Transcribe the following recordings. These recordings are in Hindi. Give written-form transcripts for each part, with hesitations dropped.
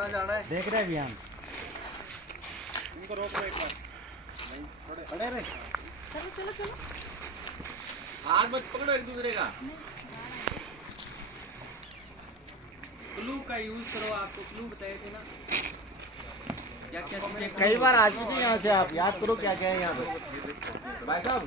कहाँ जाना है? देख रहे हैं अभियान। इनको रोक लो एक बार। नहीं, थोड़े खड़े रहे। चलो चलो चलो। हाथ मत पकड़ो एक दूसरे का। क्लू का यूज करो, आपको क्लू बताए थे ना क्या क्या चीजें। कई बार आ चुके हैं यहाँ से, आप याद करो क्या क्या है यहाँ पे। भाई साहब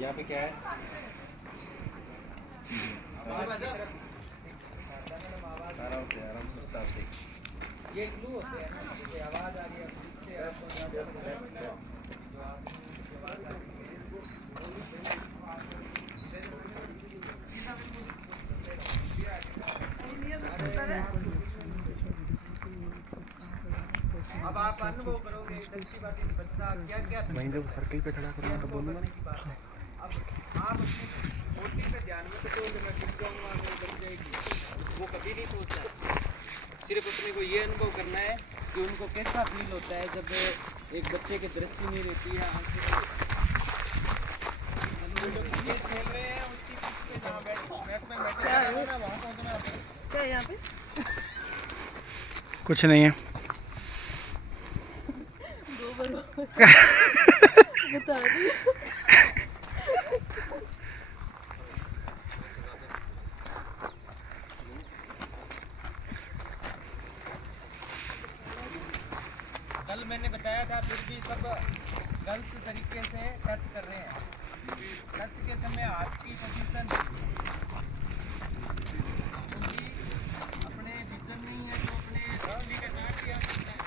यहाँ पे क्या है? आराम से साफ से। ये क्लू होते हैं ना, जैसे आवाज आ रही है इससे आपको अब आप अनुभव करोगे दक्षिण बाटी बच्चा क्या क्या वहीं जब सर्कल पे खड़ा करूँगा तो बोलूँगा। अब आप अपनी छोटी पे ध्यान में तो मैं गिर जाऊंगा, मैं बन जाएगी, वो कभी नहीं सोचता। सिर्फ अपने को ये अनुभव करना है कि उनको कैसा फील होता है जब एक बच्चे की दृष्टि नहीं रहती है आंखें। ये खेल रहे हैं उसकी पीछे जहाँ बैठे ना वहाँ पहुँचना है। क्या है यहाँ पे? कुछ नहीं है। बता दी। कल मैंने बताया था, फिर भी सब गलत तरीके से टच कर रहे हैं। टच के समय हाथ की पोजीशन अपने भीतर नहीं है तो अपने रवि का काट किया करता है।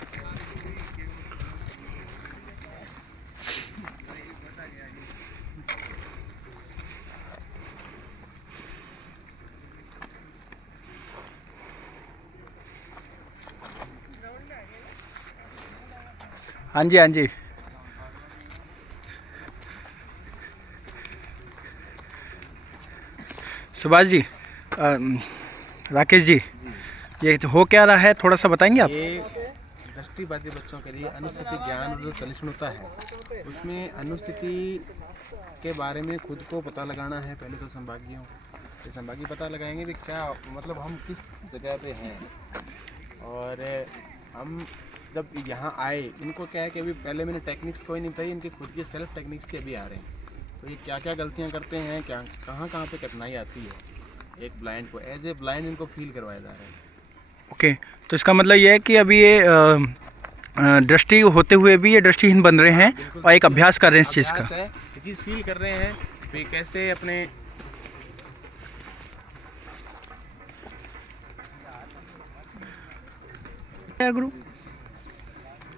हाँ जी हाँ जी। सुभाष जी, राकेश जी, ये हो क्या रहा है थोड़ा सा बताएंगे आप? ये दृष्टिबाधित बच्चों के लिए अनुस्थिति ज्ञान जो सहिष्णुता है, उसमें अनुस्थिति के बारे में खुद को पता लगाना है। पहले तो संभागियों ये संभागी पता लगाएंगे कि क्या मतलब हम किस जगह पे हैं। और हम जब यहाँ आए, इनको क्या है कि अभी पहले मैंने टेक्निक्स कोई नहीं बताई, इनकी खुद की सेल्फ टेक्निक्स से अभी आ रहे हैं। तो ये क्या क्या गलतियाँ करते हैं, क्या कहाँ कहाँ पे कठिनाई आती है, एक ब्लाइंड को एज ए ब्लाइंड इनको फील करवाया जा रहा है। ओके, तो इसका मतलब ये है कि अभी ये दृष्टि होते हुए भी ये दृष्टिहीन बन रहे हैं और एक अभ्यास कर रहे हैं इस चीज़ का। ये चीज़ फील कर रहे हैं वे कैसे अपने गुरु।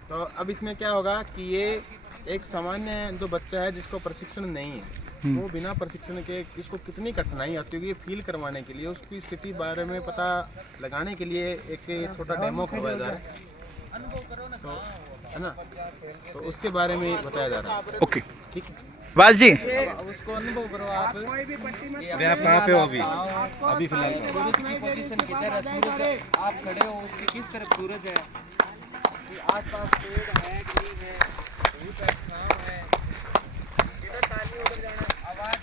तो अब इसमें क्या होगा कि ये एक सामान्य जो बच्चा है जिसको प्रशिक्षण नहीं है, वो बिना प्रशिक्षण के इसको कितनी कठिनाई आती होगी ये फील करवाने के लिए, उसकी स्थिति बारे में पता लगाने के लिए एक छोटा डेमो करवाया जा रहा है, तो है ना, तो उसके बारे में बताया जा रहा है। ओके, ठीक है। सुभाष जी, उसको अनुभव करो आप कि आप कहाँ पे हो अभी? अभी फिलहाल सूरज की पोजीशन किधर है, सूरज आप खड़े हो उसकी किस तरफ सूरज है, कि आसपास पेड़ है कि नहीं है, धूप है छांव है, किधर ताली उधर जाना है, आवाज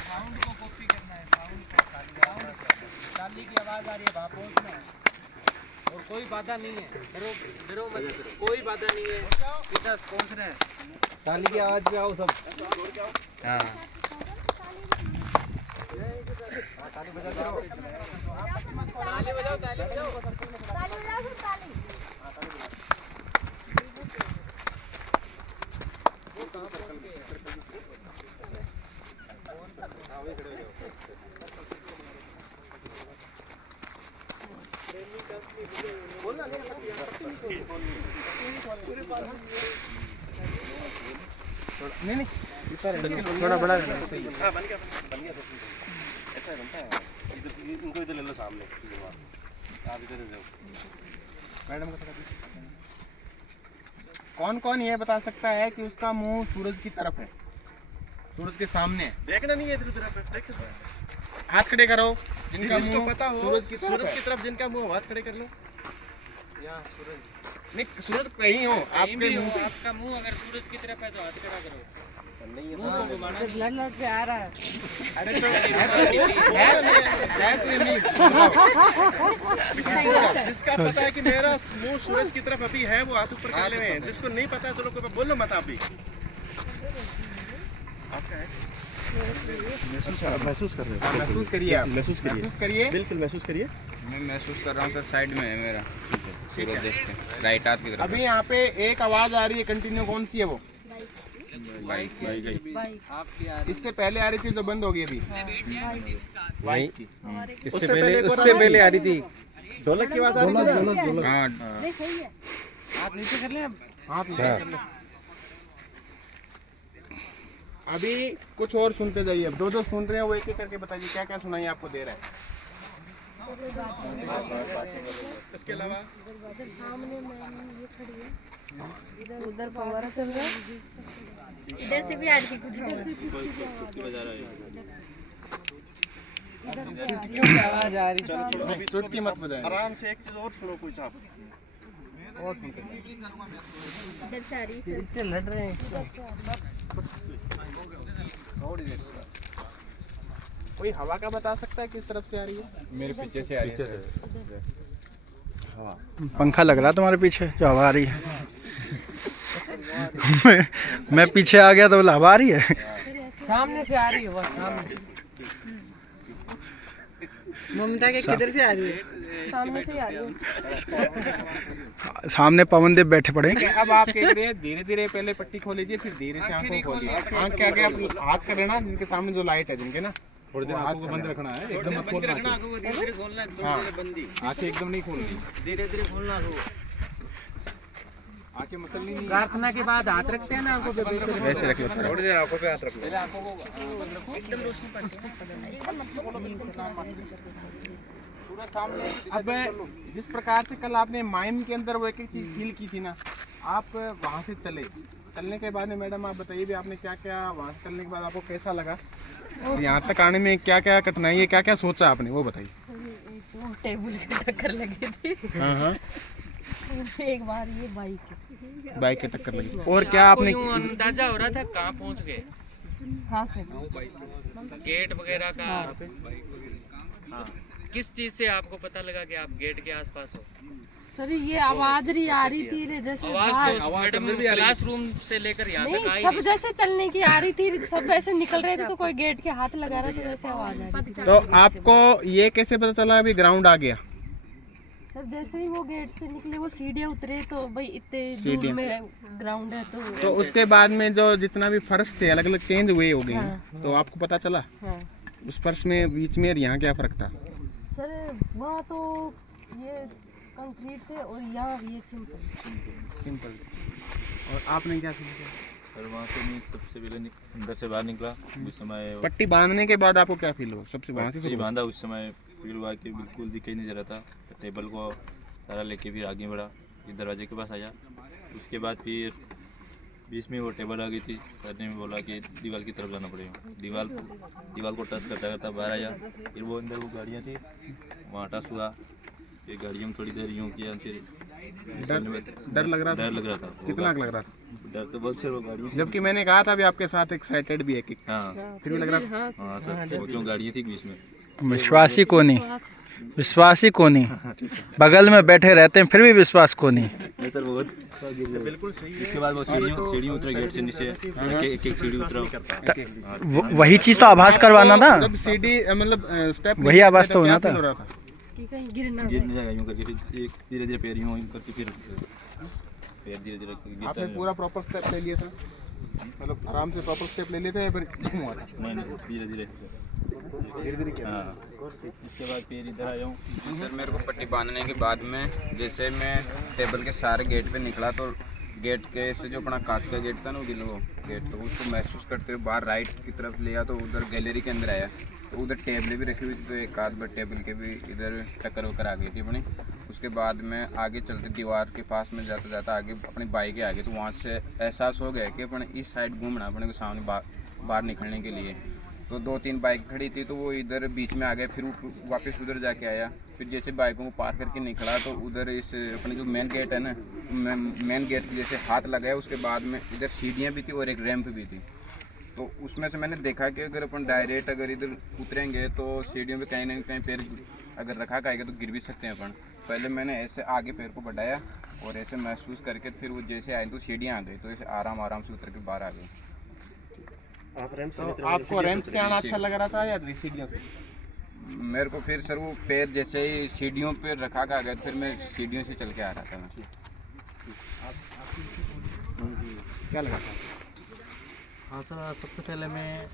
साउंड को कॉपी करना है, साउंड ताली की आवाज आ रही है वहाँ पहुँचना है। और कोई बाधा नहीं है, डरो डरो मत, कोई बाधा नहीं है, किधर पहुँच रहे हैं। ताली की आवाज पे आओ सब। हाँ ताली बजाओ, ताली बजाओ, ताली बजाओ। नहीं थोड़ा बड़ा करना है, सही है। हाँ बन गया ऐसा बनता है। इनको इधर ले लो सामने, आप इधर जाओ। मैडम को कौन कौन ये बता सकता है कि उसका मुंह सूरज की तरफ है, सूरज के सामने है? देखना नहीं है इधर उधर, देख हाथ खड़े करो जिनका जिसको मुंह पता हो सूरज की की तरफ जिनका मुंह हाथ खड़े कर लो। यहाँ सूरज नहीं सूरज कहीं हो कहीं आपके भी हो, मुंह पे आपका मुंह अगर सूरज की तरफ है तो हाथ खड़ा करो। नहीं मुंह को घुमाना नहीं। लग के आ रहा है है तो ये नहीं बताओ। जिसका पता है कि मेरा मुंह सूरज की तरफ अभी है वो हाथ ऊपर कर ले रहे हैं, जिसको नहीं पता है चलो कोई बोलो मत आप भी। आपका है महसूस कर रहे हो, महसूस करिए आप महसूस करिए, महसूस करिए बिल्कुल महसूस करिए। मैं महसूस कर रहा हूँ सर, साइड में है मेरा सूरज देख के, राइट हाथ की तरफ। अभी यहाँ पे एक आवाज आ रही है कंटिन्यू, कौन सी है वो? बाइक बाइक आपकी आ रही इससे पहले आ रही थी जो बंद हो गई अभी बाइक की। उससे पहले आ रही थी ढोलक की आवाज आ रही थी। हाँ, नहीं सही है हाथ नीचे कर ले। हाथ नीचे कर लो। अभी कुछ और सुनते जाइए, अब जो सुन रहे हैं वो एक एक करके बताइए क्या क्या सुनाई आपको दे रहा है। इसके अलावा सामने मैं ये खड़ी है इधर उधर फव्वारा चल रहा है इधर से भी आ रही थी कुछ आवाज आ रही। चलो चलो अभी चुटकी मत बजाएं। आराम से एक चीज और सुनो कोई आप। इधर से आ रही है इतने लड़ रहे हैं। कोई हवा का बता सकता है किस तरफ से आ रही है? मेरे पीछे से आ रही है। पंखा लग रहा है तुम्हारे पीछे जो हवा आ रही है। मैं पीछे आ गया तो बोला हवा आ रही है। सामने से आ रही है वो, सामने। ममता के किधर से आ रही है सामने से आ रही है सामने पवन देव बैठे पड़े हैं। अब आप कह रहे हैं धीरे धीरे पहले पट्टी खोलीजिए फिर धीरे से आंखों को खोलिए। आंख के आगे आप हाथ कर लेना जिनके सामने जो लाइट है जिनके ना थोड़ी देर आंखों को बंद रखना है, एकदम मत खोलना। आंखों को धीरे-धीरे खोलना है, थोड़ी देर बंदी। आंखें एकदम नहीं खोलनी, धीरे-धीरे खोलना आंखों को। आंखें मसलनी नहीं। प्रार्थना के बाद हाथ रखते हैं ना आंखों पे, ऐसे रख लो, थोड़ी देर आंखों पे हाथ रख लो। पहले आंखों को एकदम रोशनी पर। अब जिस प्रकार से कल आपने माइंड के अंदर वो एक एक चीज फील की थी ना, आप वहाँ से चलने के बाद में मैडम आप बताइए भी आपने क्या क्या वहाँ से चलने के बाद आपको कैसा लगा और यहाँ तक आने में क्या क्या कठिनाई है, क्या क्या सोचा आपने वो बताइए। टेबल की टक्कर लगी थी हाँ हाँ एक बार ये बाइक की टक्कर लगी और क्या आपने यूं अंदाजा हो रहा था कहाँ पहुँच गए, हाँ सर गेट वगैरह का। किस चीज से आपको पता लगा कि आप गेट के आसपास हो? सर ये आवाज रही आ रही थी जैसे आवाज तो मैडम क्लासरूम से लेकर यहाँ तक नहीं आई। सब जैसे चलने की आ रही थी, सब ऐसे निकल रहे थे तो कोई गेट के हाथ लगा रहा था वैसे आवाज आ रही थी। तो आपको ये कैसे पता चला अभी ग्राउंड आ गया? सर जैसे ही वो गेट से निकले वो सीढ़ियाँ उतरे तो भाई इतने दूर में ग्राउंड है तो उसके बाद में जो जितना भी फर्श थे अलग अलग चेंज हुए हो गए, तो आपको पता चला हाँ उस फर्श में बीच में और यहाँ क्या फर्क था? सर वहाँ तो ये कंक्रीट थे और यहाँ ये सिंपल। और आपने क्या समझा? सर वहाँ से मैं सबसे पहले अंदर से बाहर निकला उस समय पट्टी बांधने के बाद आपको क्या फील हुआ? सबसे वहाँ से पट्टी शुरू बांधा उस समय फील हुआ कि बिल्कुल दिखाई नहीं दे रहा था। तो टेबल को सारा लेके फिर आगे बढ़ा, फिर दरवाजे के पास आया। उसके बाद फिर बीच में वो टेबल आ गई थी। सर ने बोला कि दीवार की तरफ जाना पड़ेगा। दीवार को टच करता करता बाहर आया। फिर वो अंदर वो गाड़ियाँ थी वहाँ टच हुआ। फिर गाड़ियों में थोड़ी देर यूँ किया। फिर डर लग रहा था? डर लग रहा था। कितना लग रहा था? डर तो बहुत से वो गाड़ियाँ थी। जबकि मैंने कहा था अभी आपके साथ एक्साइटेड भी है कि हाँ फिर भी लग रहा था। हाँ सर, वो क्यों गाड़ियाँ थी बीच में। विश्वासी को नहीं बगल में बैठे रहते हैं फिर भी विश्वास को नहीं। नहीं सर बहुत बिल्कुल सही है। इसके बाद वो सीढ़ी उतरा गेट से नीचे एक एक सीढ़ी उतरा। वही चीज तो आभास करवाना था, जब सीढ़ी मतलब स्टेप वही आवाज तो होना था। कि कहीं गिर ना गिर नहीं जाएगा यूँ करके। फिर एक धीरे धीरे पैर यूँ करके फिर पैर धीरे धीरे आपने पूरा प्रॉपर स्टेप ले लिया था, मतलब आराम से प्रॉपर स्टेप ले लेते हैं फिर हुआ था? नहीं धीरे धीरे किया। हाँ। इसके बाद फिर इधर आया हूँ। सर मेरे को पट्टी बांधने के बाद में जैसे मैं टेबल के सारे गेट पे निकला तो गेट के से जो अपना कांच का गेट था ना वो गेट, तो उसको महसूस करते हुए बाहर राइट की तरफ लिया तो उधर गैलरी के अंदर आया। तो उधर टेबलें भी रखी हुई थी तो एक आध बार टेबल के भी इधर टक्कर वक्कर आ गई थी अपनी। उसके बाद में आगे चलते दीवार के पास में जाता जाता आगे अपनी बाइक आगे, तो वहाँ से एहसास हो गया कि अपने इस साइड घूमना अपने को सामने बाहर निकलने के लिए। तो 2-3 बाइक खड़ी थी तो वो इधर बीच में आ गए, फिर वापस उधर जाके आया। फिर जैसे बाइकों को पार करके निकला तो उधर इस अपने जो मेन गेट है ना, मेन गेट के जैसे हाथ लगाया, उसके बाद में इधर सीढ़ियाँ भी थी और एक रैंप भी थी। तो उसमें से मैंने देखा कि अगर अपन डायरेक्ट अगर इधर उतरेंगे तो सीढ़ियों पे कहीं ना कहीं पैर अगर रखा खाएगा तो गिर भी सकते हैं अपन। पहले मैंने ऐसे आगे पैर को बढ़ाया और ऐसे महसूस करके फिर वो जैसे आए तो सीढ़ियाँ आ गई, तो ऐसे आराम आराम से उतर के बाहर आ गई। आप रैंप से तो उतरे, आपको रैंप से आना अच्छा लग रहा था या सीढ़ियों से? मेरे को फिर सर वो पैर जैसे ही सीढ़ियों पे रखा खा गया, फिर मैं सीढ़ियों से चल के आ रहा था मैं। क्या लगा था? हाँ सर, सबसे पहले मैं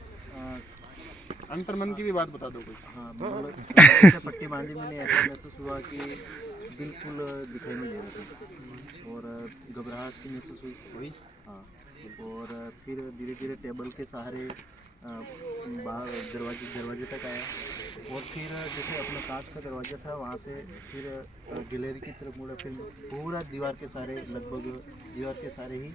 अंतर्मन की भी बात बता दो कुछ। हाँ मतलब जैसे पट्टी बांधी मैंने ऐसा महसूस हुआ कि बिल्कुल दिखाई नहीं दे रहा था और घबराहट सी महसूस हुई। हाँ, और फिर धीरे धीरे टेबल के सहारे बाहर दरवाजे तक आया और फिर जैसे अपना कांच का दरवाज़ा था वहाँ से फिर गैलरी की तरफ मुड़ा, फिर पूरा दीवार के सारे लगभग दीवार के सारे ही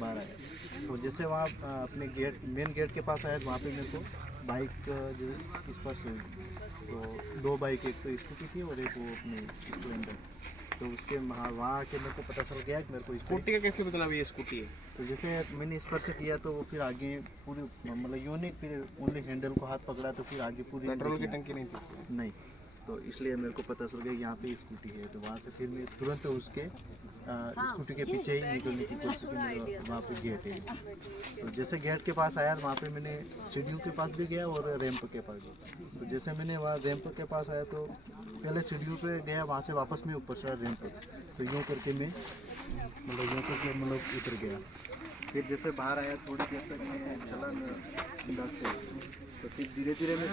बाहर आया। तो जैसे वहाँ अपने मेन गेट के पास आया तो वहाँ पे मेरे को बाइक जो स्पर्श हुई। तो 2 बाइक, एक तो स्कूटी थी और एक वो अपनी स्प्लेंडर। तो उसके वहाँ आके मेरे को पता चल गया कि मेरे को स्कूटी का कैसे बदला ये स्कूटी है? तो जैसे मैंने स्पर्श किया तो वो फिर आगे पूरी मतलब यूनिक, फिर ओनली हैंडल को हाथ पकड़ा तो फिर आगे पूरी पेट्रोल की टंकी नहीं थी इसमें? नहीं, तो इसलिए मेरे को पता चल गया यहाँ पे स्कूटी है। तो वहाँ से फिर मैं तुरंत उसके स्कूटी के पीछे ही निकलने की कोशिश की। मेरे वहाँ पे गेट है, तो जैसे गेट के पास आया तो वहाँ पे मैंने सीढ़ियों के पास भी गया और रैंप के पास भी। तो जैसे मैंने वहाँ रैंप के पास आया तो पहले सीढ़ियों पे गया, वहाँ से वापस मैं ऊपर चढ़ा रैंप पे। तो यूँ करके मैं मतलब उतर गया। फिर जैसे बाहर आया थोड़ी देर तक मैं चला अंदाज से, तो फिर धीरे धीरे मैं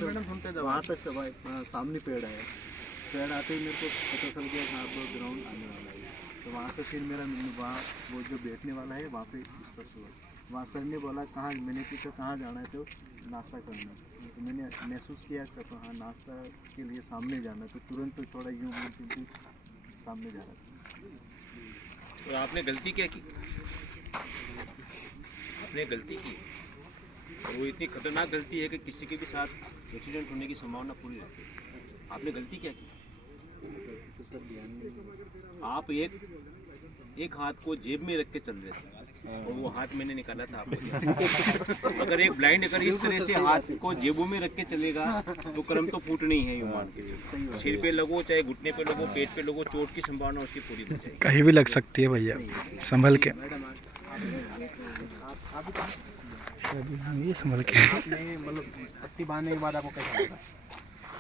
वहाँ तक सामने पेड़ आया। पेड़ आते ही मेरे को पता चल गया कि आप ग्राउंड आने वाला है। तो वहाँ से फिर मेरा वहाँ वो जो बैठने वाला है वहाँ पे स्पर्श हुआ। वहाँ सर ने बोला कहाँ, मैंने पूछा कहाँ जाना है, तो नाश्ता करना। तो मैंने महसूस किया तो हाँ नाश्ता के लिए सामने जाना। तो तुरंत तो थोड़ा यूँ बोलती सामने जा रहा था। और आपने गलती क्या की? आपने गलती की और वो इतनी खतरनाक गलती है कि किसी के भी साथ एक्सीडेंट होने की संभावना पूरी रहती है। आपने गलती क्या की? तो सर ध्यान नहीं। आप एक हाथ को जेब में रख के चल रहे थे और वो हाथ मैंने निकाला था आपको। अगर एक ब्लाइंड अगर इस तरह से हाथ को जेबों में रख के चलेगा तो कर्म तो फूटना ही है यूमान के। सिर पे लगो, चाहे घुटने पे लगो, पेट पे लगो, चोट की संभावना उसकी पूरी हो जाएगी। कहीं भी लग सकती है भैया, संभल के। ये संभल के। आपने मतलब पट्टी बांधने के बाद आपको कैसा लगा?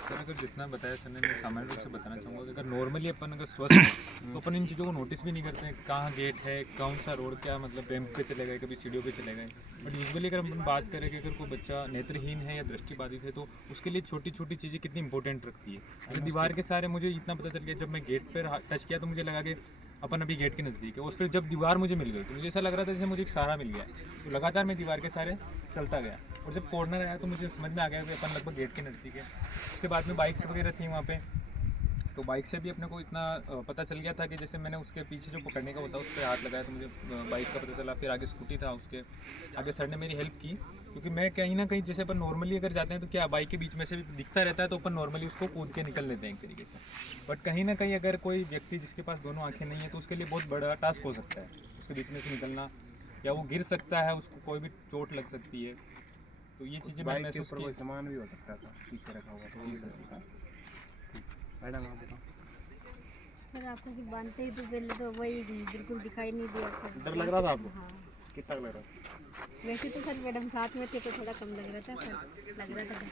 सर अगर जितना बताया सर ने, मैं सामान्य रूप से बताना चाहूँगा कि अगर नॉर्मली अपन अगर स्वस्थ हैं तो अपन इन चीज़ों को नोटिस भी नहीं करते हैं, कहाँ गेट है, कौन सा रोड, क्या मतलब रैंप पे चले गए, कभी सीढ़ियों पे चले गए। बट यूजुअली अगर अपन बात करें कि अगर कोई बच्चा नेत्रहीन है या दृष्टिबाधित है तो उसके लिए छोटी छोटी चीज़ें कितनी इंपॉर्टेंट रखती है। जैसे दीवार के सारे मुझे इतना पता चल गया, जब मैं गेट पर टच किया तो मुझे लगा कि अपन अभी गेट के नज़दीक है। और फिर जब दीवार मुझे मिल गई तो मुझे ऐसा लग रहा था जैसे मुझे एक सहारा मिल गया। तो लगातार मैं दीवार के सारे चलता गया और जब कॉर्नर आया तो मुझे समझ में आ गया कि अपन लगभग गेट के नज़दीक है। उसके बाद में बाइक्स वगैरह थी वहाँ पे, तो बाइक से भी अपने को इतना पता चल गया था कि जैसे मैंने उसके पीछे जो पकड़ने का होता है उस पर हाथ लगाया तो मुझे बाइक का पता चला। फिर आगे स्कूटी था, उसके आगे सर ने मेरी हेल्प की, क्योंकि मैं कहीं ना कहीं जैसे अपन नॉर्मली अगर जाते हैं तो क्या बाइक के बीच में से भी दिखता रहता है तो अपन नॉर्मली उसको कूद के निकल लेते हैं एक तरीके से। बट कहीं ना कहीं अगर कोई व्यक्ति जिसके पास दोनों आँखें नहीं है तो उसके लिए बहुत बड़ा टास्क हो सकता है उसके बीच में से निकलना, या वो गिर सकता है, उसको कोई भी चोट लग सकती है। तो ये चीज़ें मैं बाइक के महसूस ऊपर कोई की। सामान भी हो सकता था पीछे रखा हुआ, तो जी भी सर। सकता था। मैडम आप बताओ। सर आपको कि बांधते ही तो पहले तो वही बिल्कुल दिखाई नहीं दिया था। डर लग रहा था आपको? हाँ, कितना लग रहा था? वैसे तो सर मैडम साथ में थे तो थोड़ा कम लग रहा था, पर लग रहा था डर।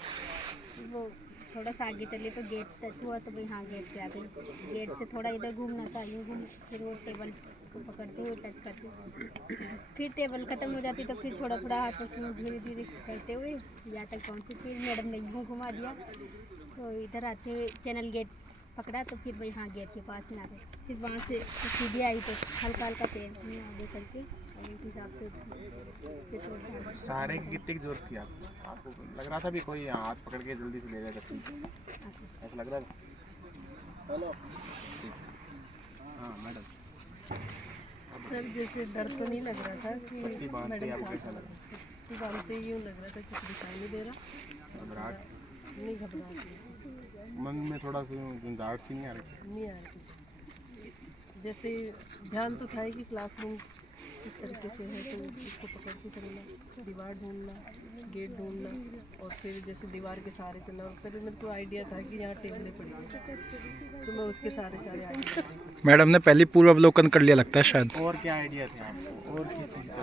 वो थोड़ा सा आगे चले तो गेट टच हुआ तो भाई हाँ गेट पे आ गई। गेट से थोड़ा इधर घूमना था, यूँ घूम, फिर वो टेबल को पकड़ते हुए टच करते, फिर टेबल ख़त्म हो जाती तो फिर थोड़ा थोड़ा हाथ से धीरे धीरे करते हुए यहाँ तक पहुँचे। फिर मैडम ने यूँ घुमा दिया तो इधर आते हुए चैनल गेट पकड़ा तो फिर भाई हाँ गेट के पास में आ गए। फिर वहाँ से सीढ़ी आई तो हल्का हल्का पैर में आगे करके और उस हिसाब से फिर तो सहारे की कितनी की जरूरत थी आपको? लग रहा था भी कोई हाथ पकड़ के जल्दी से ले जाएगा, ऐसा लग रहा था? हेलो हाँ मैडम। सर जैसे डर तो नहीं लग रहा था कि पट्टी बांधते मैडम आपको कैसा साथ लगा? पट्टी बांधते ही यूँ लग रहा था कुछ दिखाई नहीं दे रहा, घबराहट? नहीं घबराहट। मन में थोड़ा झंझाहट सी नहीं आ रही? नहीं आ रही। जैसे ध्यान तो था ही कि क्लासरूम किस तरीके से है, तो इसको पकड़ के चलना, दीवार ढूंढना, गेट ढूंढना, और फिर जैसे दीवार के सहारे चलना। और फिर मेरे को आइडिया था कि यहाँ टेबलें पड़ी हैं, तो मैं उसके सहारे आगे। मैडम ने पहले पूर्वावलोकन कर लिया लगता है शायद। और क्या आइडिया थे आपको, और किस चीज़ का?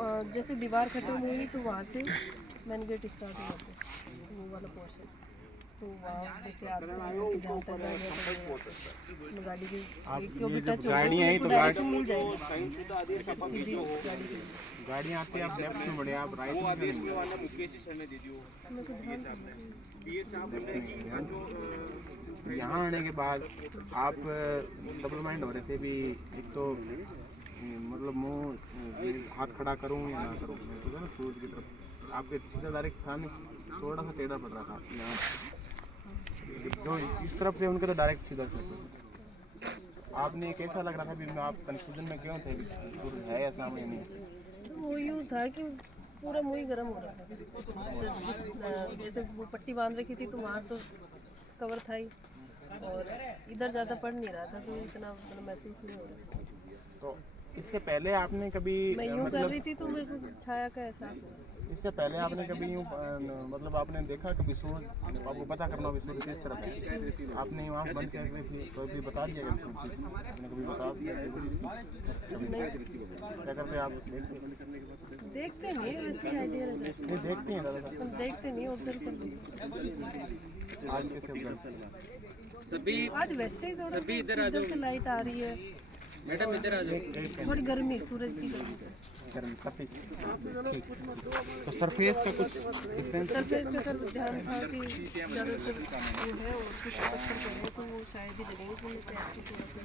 और जैसे दीवार खत्म हुई तो वहाँ से मैन गेट स्टार्ट हो जाते, वो वाला पोर्शन। तो वहाँ जैसे आप ध्यान तक गाड़ी की क्यों भी टच गाड़ियाँ ही तो डायरेक्शन मिल जाएगी, सीधी गाड़ी। गाड़ियाँ आती है, आप लेफ्ट में बढ़े, आप राइट में बढ़े। यहाँ आने के बाद आप डबल माइंड हो रहे थे भी, एक तो मतलब मुँह हाथ खड़ा करूँ या ना करूँ, तो ना सूरज की तरफ आपके सीधा डायरेक्ट था नहीं, थोड़ा सा टेढ़ा पड़ रहा था यहाँ। जो इस तरफ थे उनके तो डायरेक्ट सीधा थे। आपने कैसा लग रहा था भी, आप कंफ्यूजन में क्यों थे, सूरज है या सामने नहीं? वो यूँ था कि पूरा मुँह ही गर्म हो रहा था। जैसे वो पट्टी बांध रखी थी तो वहाँ तो कवर था ही, और इधर ज़्यादा पड़ नहीं रहा था, तो इतना महसूस नहीं हो रहा था। तो इससे पहले आपने कभी मैं यूँ कर रही थी तो मेरे को छाया का एहसास हुआ। इससे पहले आपने कभी यूँ मतलब आपने देखा कभी सूरज, आपको पता करना होगा सूरज किस तरफ है, आपने यूँ आँख बंद कर रही थी तो कभी बता दिया कभी सूरज, आपने कभी बता दिया? क्या करते आप? देखते नहीं वैसे आइडिया नहीं देखते हैं दादा? हम देखते नहीं, ऑब्जर्व कर लेते। आज कैसे ऑब्जर्व? सभी आज वैसे ही थोड़ा सभी इधर से लाइट आ रही है, मैडम इधर आ जाओ। थोड़ी गर्मी, सूरज की गर्मी से। तो सरफेस का कुछ डिफरेंस? सरफेस का सर ध्यान था कि ज़्यादातर वो है और कुछ पत्थर पड़े हैं, तो वो शायद ही जलेंगे, तो मैं पैर की थोड़ा सा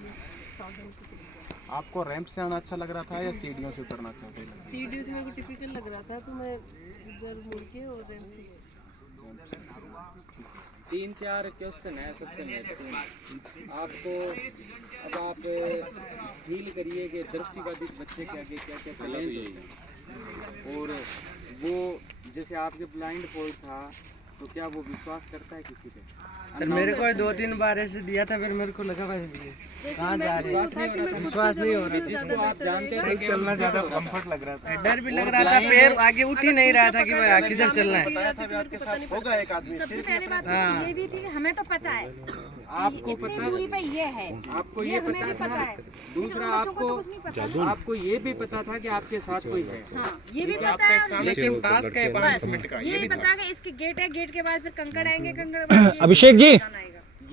सावधानी से चली। आपको रैंप से आना अच्छा लग रहा था या सीढ़ियों से उतरना चाहते थे? सीढ़ी से मेरे को टिपिकल लग रहा था, तो मैं इधर मुड़ के और रैंप से। 3-4 क्वेश्चन है सबसे महत्वपूर्ण आपको। अब आप फील करिए कि दृष्टिबाधित बच्चे के आगे क्या क्या चैलेंज है, और वो जैसे आपके ब्लाइंड फोल्ड था तो क्या वो विश्वास करता है किसी पे? सर मेरे को 2-3 बार ऐसे दिया था, फिर मेरे को लगा भाई कहाँ जा रहे हैं, विश्वास नहीं हो रहा। जिसको आप जानते थे कि चलना ज़्यादा कंफर्ट लग रहा था, डर भी लग रहा था, पैर आगे उठ ही नहीं रहा था कि भाई किधर चलना है। बताया था भी आपके साथ होगा एक आदमी। सबसे पहले बात तो ये भी थी कि हमें तो पता है आपको इतनी दूरी पे ये है, आपको ये पता था। दूसरा आपको ये भी पता था कि आपके साथ कोई है, हाँ ये भी पता है, लेकिन टास्क है 5 मिनट का। ये भी पता है कि इसके गेट है, गेट के बाद फिर कंकड़ आएंगे, कंकड़ अभिषेक जी,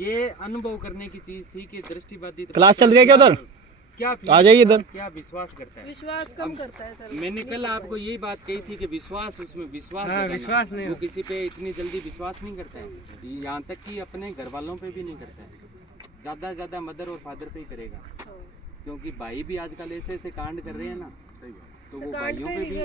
ये अनुभव करने की चीज थी कि दृष्टिबाधित क्लास चल रही है क्या उधर? क्या आ जाइए इधर। क्या विश्वास करता है? विश्वास कम करता है सर। मैंने कल आपको यही बात कही थी कि विश्वास, उसमें विश्वास विश्वास नहीं वो किसी पे इतनी जल्दी विश्वास नहीं करता है, यहाँ तक कि अपने घर वालों पे भी नहीं करता है, ज़्यादा से ज़्यादा मदर और फादर पे ही करेगा, क्योंकि भाई भी आजकल ऐसे ऐसे कांड कर रहे हैं ना, तो वो भाइयों पे भी